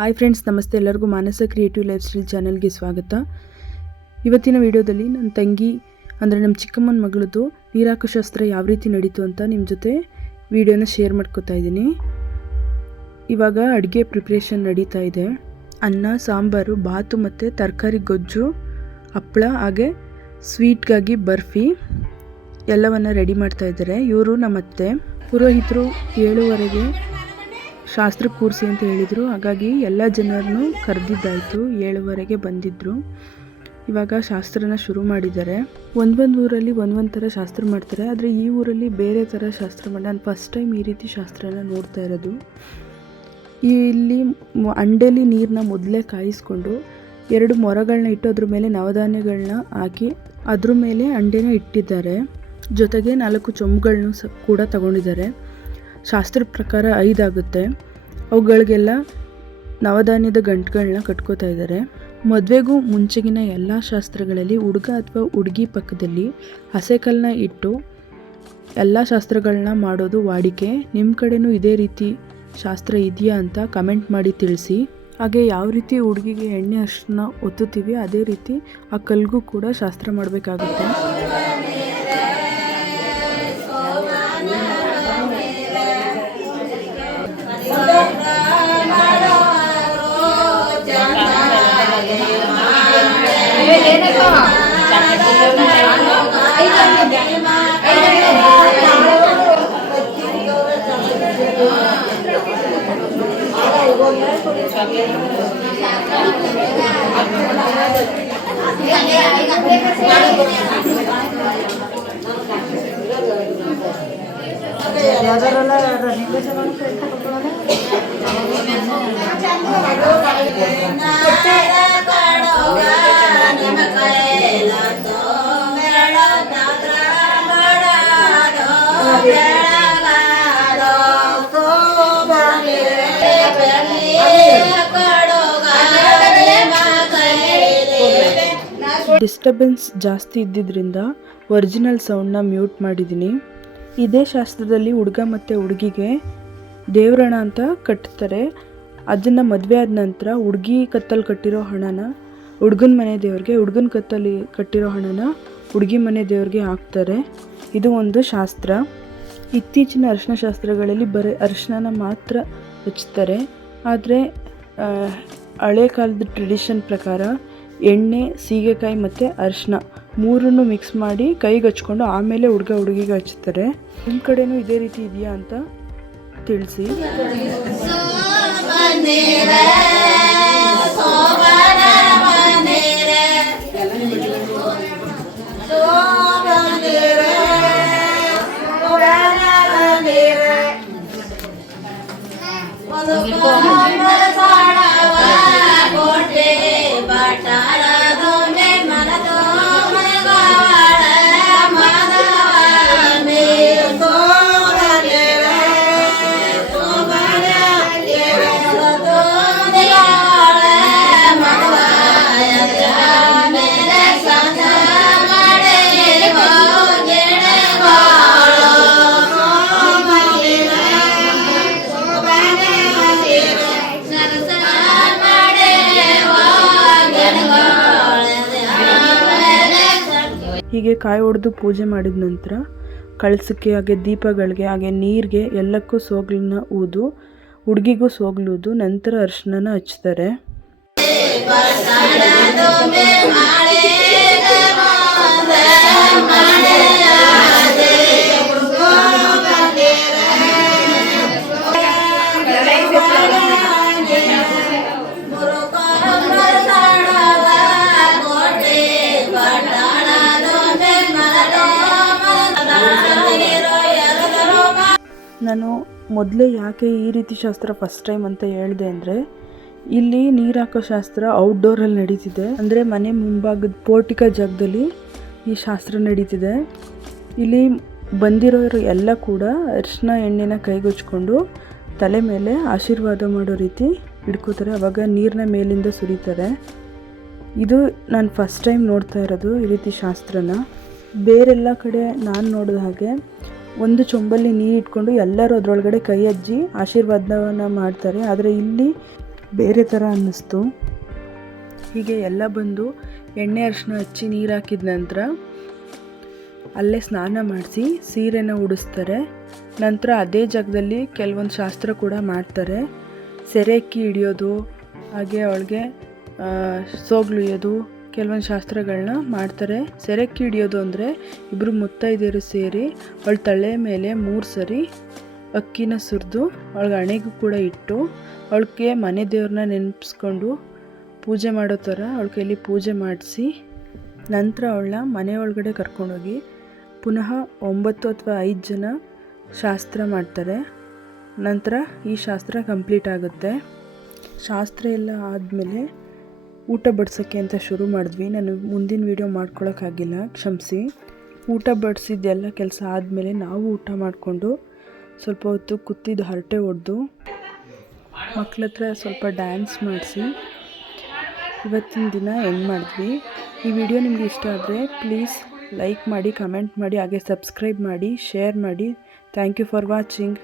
Hi friends, ನಮಸ್ತೆ. ಎಲ್ಲರಿಗೂ ಮಾನಸ creative life style ಚಾನಲ್ಗೆ ಸ್ವಾಗತ. ಇವತ್ತಿನ ವಿಡಿಯೋದಲ್ಲಿ ನನ್ನ ತಂಗಿ ಅಂದರೆ ನಮ್ಮ ಚಿಕ್ಕಮ್ಮನ ಮಗಳದ್ದು ನೀರಾಕೋ ಶಾಸ್ತ್ರ ಯಾವ ರೀತಿ ನಡೀತು ಅಂತ ನಿಮ್ಮ ಜೊತೆ ವಿಡಿಯೋನ ಶೇರ್ ಮಾಡ್ಕೋತಾ ಇದ್ದೀನಿ. ಇವಾಗ ಅಡುಗೆ ಪ್ರಿಪ್ರೇಷನ್ ನಡೀತಾ ಇದೆ. ಅನ್ನ, ಸಾಂಬಾರು, ಬಾತು ಮತ್ತು ತರಕಾರಿ ಗೊಜ್ಜು, ಹಪ್ಪಳ, ಹಾಗೆ ಸ್ವೀಟ್ಗಾಗಿ ಬರ್ಫಿ ಎಲ್ಲವನ್ನು ರೆಡಿ ಮಾಡ್ತಾ ಇದ್ದಾರೆ. ಇವರು ನಮ್ಮ ಅತ್ತೆ. ಪುರೋಹಿತರು 7:15ಗೆ ಶಾಸ್ತ್ರ ಕೂರಿಸಿ ಅಂತ ಹೇಳಿದರು. ಹಾಗಾಗಿ ಎಲ್ಲ ಜನರನ್ನು ಕರೆದಿದ್ದಾಯಿತು. 7:15ಗೆ ಬಂದಿದ್ದರು. ಇವಾಗ ಶಾಸ್ತ್ರನ ಶುರು ಮಾಡಿದ್ದಾರೆ. ಒಂದೊಂದು ಊರಲ್ಲಿ ಒಂದೊಂದು ಥರ ಶಾಸ್ತ್ರ ಮಾಡ್ತಾರೆ, ಆದರೆ ಈ ಊರಲ್ಲಿ ಬೇರೆ ಥರ ಶಾಸ್ತ್ರ ಮಾಡಿ ನಾನು ಫಸ್ಟ್ ಟೈಮ್ ಈ ರೀತಿ ಶಾಸ್ತ್ರನ ನೋಡ್ತಾ ಇರೋದು. ಇಲ್ಲಿ ಅಂಡೇಲಿ ನೀರನ್ನ ಮೊದಲೇ ಕಾಯಿಸ್ಕೊಂಡು 2 ಮೊರಗಳನ್ನ ಇಟ್ಟು ಅದ್ರ ಮೇಲೆ ನವಧಾನ್ಯಗಳನ್ನ ಹಾಕಿ ಅದ್ರ ಮೇಲೆ ಅಂಡೇನ ಇಟ್ಟಿದ್ದಾರೆ. ಜೊತೆಗೆ 4 ಚೊಂಬುಗಳನ್ನೂ ಕೂಡ ತಗೊಂಡಿದ್ದಾರೆ. ಶಾಸ್ತ್ರದ ಪ್ರಕಾರ 5 ಆಗುತ್ತೆ. ಅವುಗಳಿಗೆಲ್ಲ ನವಧಾನ್ಯದ ಗಂಟುಗಳನ್ನ ಕಟ್ಕೋತಾ ಇದ್ದಾರೆ. ಮದುವೆಗೂ ಮುಂಚೆಗಿನ ಎಲ್ಲ ಶಾಸ್ತ್ರಗಳಲ್ಲಿ ಹುಡುಗ ಅಥವಾ ಹುಡುಗಿ ಪಕ್ಕದಲ್ಲಿ ಹಸೆಕಲ್ಲನ್ನ ಇಟ್ಟು ಎಲ್ಲ ಶಾಸ್ತ್ರಗಳನ್ನ ಮಾಡೋದು ವಾಡಿಕೆ. ನಿಮ್ಮ ಕಡೆನೂ ಇದೇ ರೀತಿ ಶಾಸ್ತ್ರ ಇದೆಯಾ ಅಂತ ಕಮೆಂಟ್ ಮಾಡಿ ತಿಳಿಸಿ. ಹಾಗೆ ಯಾವ ರೀತಿ ಹುಡುಗಿಗೆ ಎಣ್ಣೆ ಅರಿಶಿನ ಒತ್ತುತ್ತೀವಿ ಅದೇ ರೀತಿ ಆ ಕಲ್ಗೂ ಕೂಡ ಶಾಸ್ತ್ರ ಮಾಡಬೇಕಾಗುತ್ತೆ. ಡಿಸ್ಟರ್ಬೆನ್ಸ್ ಜಾಸ್ತಿ ಇದ್ದಿದ್ದರಿಂದ ಒರಿಜಿನಲ್ ಸೌಂಡ್ನ ಮ್ಯೂಟ್ ಮಾಡಿದ್ದೀನಿ. ಇದೇ ಶಾಸ್ತ್ರದಲ್ಲಿ ಹುಡುಗ ಮತ್ತು ಹುಡುಗಿಗೆ ದೇವರಣ ಅಂತ ಕಟ್ತಾರೆ. ಅದನ್ನು ಮದುವೆ ಆದ ನಂತರ ಹುಡುಗಿ ಕತ್ತಲ್ಲಿ ಕಟ್ಟಿರೋ ಹಣನ ಹುಡುಗನ ಮನೆ ದೇವ್ರಿಗೆ, ಹುಡುಗನ ಕತ್ತಲ್ಲಿ ಕಟ್ಟಿರೋ ಹಣನ ಹುಡುಗಿ ಮನೆ ದೇವ್ರಿಗೆ ಹಾಕ್ತಾರೆ. ಇದು ಒಂದು ಶಾಸ್ತ್ರ. ಇತ್ತೀಚಿನ ಅರಿಶಿನ ಶಾಸ್ತ್ರಗಳಲ್ಲಿ ಬರೀ ಅರಿಶಿನ ಮಾತ್ರ ಹಚ್ತಾರೆ. ಆದರೆ ಹಳೆ ಕಾಲದ ಟ್ರೆಡಿಷನ್ ಪ್ರಕಾರ ಎಣ್ಣೆ, ಸೀಗೆಕಾಯಿ ಮತ್ತು ಅರಿಶಿನ 3 ಮಿಕ್ಸ್ ಮಾಡಿ ಕೈಗೆ ಹಚ್ಕೊಂಡು ಆಮೇಲೆ ಹುಡುಗ ಹುಡುಗಿಗೆ ಹಚ್ತಾರೆ. ನಿಮ್ಮ ಕಡೆನೂ ಇದೇ ರೀತಿ ಇದೆಯಾ ಅಂತ ತಿಳಿಸಿ. ಹೀಗೆ ಕಾಯಿ ಹೊಡೆದು ಪೂಜೆ ಮಾಡಿದ ನಂತರ ಕಳಸಕ್ಕೆ, ಹಾಗೆ ದೀಪಗಳಿಗೆ, ಹಾಗೆ ನೀರಿಗೆ ಎಲ್ಲಕ್ಕೂ ಸೋಗ್ಲನ್ನ ಊದು, ಹುಡುಗಿಗೂ ಸೋಗ್ಲೂದು, ನಂತರ ಅರಿಶಿನ ಹಚ್ತಾರೆ. ನಾನು ಮೊದಲೇ ಯಾಕೆ ಈ ರೀತಿ ಶಾಸ್ತ್ರ ಫಸ್ಟ್ ಟೈಮ್ ಅಂತ ಹೇಳಿದೆ ಅಂದರೆ, ಇಲ್ಲಿ ನೀರು ಹಾಕೋ ಶಾಸ್ತ್ರ ಔಟ್ಡೋರಲ್ಲಿ ನಡೀತಿದೆ. ಅಂದರೆ ಮನೆ ಮುಂಭಾಗದ ಪೋರ್ಟಿಕ ಜಾಗದಲ್ಲಿ ಈ ಶಾಸ್ತ್ರ ನಡೀತಿದೆ. ಇಲ್ಲಿ ಬಂದಿರೋರು ಎಲ್ಲ ಕೂಡ ಅರಿಶಿನ ಎಣ್ಣೆನ ಕೈಗೊಚ್ಕೊಂಡು ತಲೆ ಮೇಲೆ ಆಶೀರ್ವಾದ ಮಾಡೋ ರೀತಿ ಹಿಡ್ಕೋತಾರೆ. ಆವಾಗ ನೀರನ್ನ ಮೇಲಿಂದ ಸುರಿತಾರೆ. ಇದು ನಾನು ಫಸ್ಟ್ ಟೈಮ್ ನೋಡ್ತಾ ಇರೋದು ಈ ರೀತಿ ಶಾಸ್ತ್ರನ. ಬೇರೆಲ್ಲ ಕಡೆ ನಾನು ನೋಡಿದ ಹಾಗೆ ಒಂದು ಚೊಂಬಲ್ಲಿ ನೀರು ಇಟ್ಕೊಂಡು ಎಲ್ಲರೂ ಅದರೊಳಗಡೆ ಕೈ ಅಜ್ಜಿ ಆಶೀರ್ವಾದವನ್ನು ಮಾಡ್ತಾರೆ. ಆದರೆ ಇಲ್ಲಿ ಬೇರೆ ಥರ ಅನ್ನಿಸ್ತು. ಹೀಗೆ ಎಲ್ಲ ಬಂದು ಎಣ್ಣೆ ಅರಿಶಿನ ಹಚ್ಚಿ ನೀರು ಹಾಕಿದ ನಂತರ ಅಲ್ಲೇ ಸ್ನಾನ ಮಾಡಿಸಿ ಸೀರೆನ ಉಡಿಸ್ತಾರೆ. ನಂತರ ಅದೇ ಜಾಗದಲ್ಲಿ ಕೆಲವೊಂದು ಶಾಸ್ತ್ರ ಕೂಡ ಮಾಡ್ತಾರೆ. ಸೆರೆಕ್ಕಿ ಹಿಡಿಯೋದು, ಹಾಗೆ ಅವಳಿಗೆ ಸೋಗ್ಲುಯ್ಯೋದು, ಕೆಲವೊಂದು ಶಾಸ್ತ್ರಗಳನ್ನ ಮಾಡ್ತಾರೆ. ಸೆರೆಕ್ಕಿ ಹಿಡಿಯೋದು ಅಂದರೆ ಇಬ್ಬರು ಮುತ್ತೈದೆಯರು ಸೇರಿ ಅವಳ ತಲೆ ಮೇಲೆ 3 ಸರಿ ಅಕ್ಕಿನ ಸುರಿದು ಅವಳಿಗೆ ಹಣೆಗೂ ಕೂಡ ಇಟ್ಟು ಅವಳಿಗೆ ಮನೆ ದೇವ್ರನ್ನ ನೆನಪಿಸ್ಕೊಂಡು ಪೂಜೆ ಮಾಡೋ ಥರ ಅವಳ ಕೈಲಿ ಪೂಜೆ ಮಾಡಿಸಿ ನಂತರ ಅವಳನ್ನ ಮನೆ ಒಳಗಡೆ ಕರ್ಕೊಂಡೋಗಿ ಪುನಃ 9 ಅಥವಾ 5 ಜನ ಶಾಸ್ತ್ರ ಮಾಡ್ತಾರೆ. ನಂತರ ಈ ಶಾಸ್ತ್ರ ಕಂಪ್ಲೀಟ್ ಆಗುತ್ತೆ. ಶಾಸ್ತ್ರ ಎಲ್ಲ ಆದಮೇಲೆ ಊಟ ಬಡಿಸೋಕ್ಕೆ ಅಂತ ಶುರು ಮಾಡಿದ್ವಿ. ನಾನು ಮುಂದಿನ ವೀಡಿಯೋ ಮಾಡ್ಕೊಳಕ್ಕಾಗಿಲ್ಲ, ಕ್ಷಮಿಸಿ. ಊಟ ಬಡಿಸಿದ್ದೆಲ್ಲ ಕೆಲಸ ಆದಮೇಲೆ ನಾವು ಊಟ ಮಾಡಿಕೊಂಡು ಸ್ವಲ್ಪ ಹೊತ್ತು ಕೂತಿದ್ದು ಹರಟೆ ಹೊಡೆದು ಮಕ್ಳ ಹತ್ರ ಸ್ವಲ್ಪ ಡ್ಯಾನ್ಸ್ ಮಾಡಿಸಿ ಇವತ್ತಿನ ದಿನ ಎಂಡ್ ಮಾಡಿದ್ವಿ. ಈ ವಿಡಿಯೋ ನಿಮಗೆ ಇಷ್ಟ ಆದರೆ ಪ್ಲೀಸ್ ಲೈಕ್ ಮಾಡಿ, ಕಮೆಂಟ್ ಮಾಡಿ, ಹಾಗೆ ಸಬ್ಸ್ಕ್ರೈಬ್ ಮಾಡಿ, ಶೇರ್ ಮಾಡಿ. Thank you for watching.